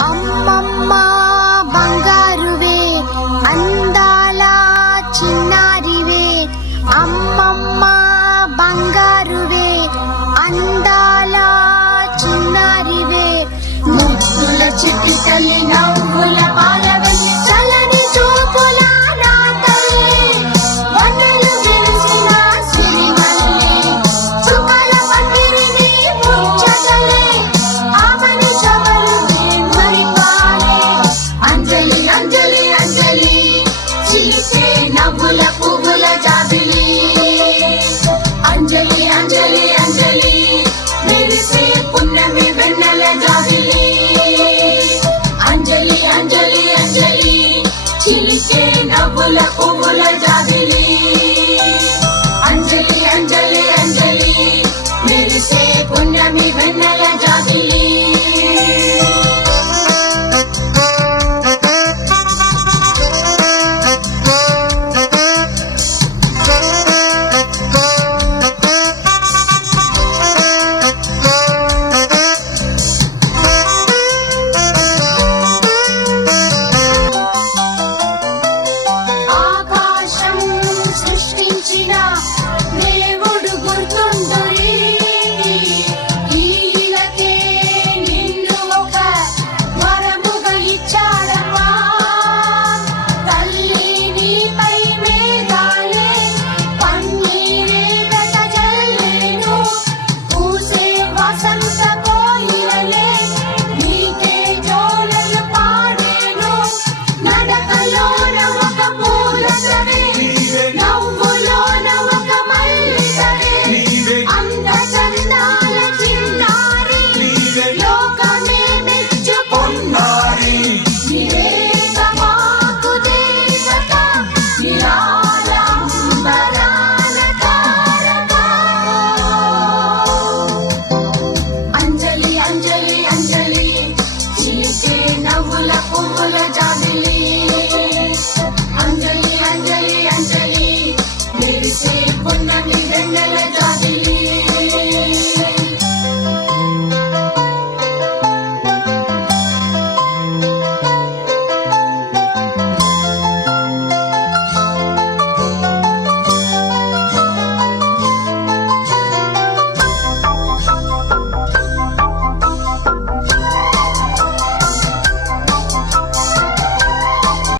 అమ్మమ్మ బంగారువే అందాల చిన్నారివే, అమ్మమ్మ బంగారువే అందాల చిన్నారివే, ముద్దుల చిట్టి తల్లి నవ్వుల పాలవల్లి చలని చూపుల నా తల్లి, వన్నెలు విరిసిన సిరిమల్లి చుక్కల పందిరిని ముచ్చటలే, ఆమని చవలు మరిపాలే, అంజలి అంజలి అంజలి చిలిసే నవ్వుల పువ్వుల జాబిలి, అంజలి అంజలి అంజలి మెరిసే పున్నమి వెన్నెల జాబిలి, అంజలి అంజలి అంజలి చిలిసే నవ్వుల పువ్వుల జాబిలి, అంజలి అంజలి అంజలి మెరిసే పున్నమి వెన్నెల జాబిలి. ఆకాశం సృష్టించిన దేవుడు గుర్తుండురి, ఈలకే నిన్ను ఒక వరముగా ఇచ్చాడమ్మా, తల్లి నీపై మేఘాలే పన్నీరే వెదజల్లేను, పూసే వసంత కోయిలలే నీకే జోలలు పాడేను, నడకలోన ఒక పూలసరే నవ్వులోన ఒక మల్లికరే, అంద చందాల చిన్నారి లోకమే మెచ్చుకున్నారి, నివేద మాకు దేవత నిరాళంబరాన తారక, అంజలి అంజలి అంజలి చిలిసే నవ్వుల పువ్వుల జాబిలి, అంజలి అంజలి అంజలి మెరిసే పున్నమి వెన్నెల జాబిలి.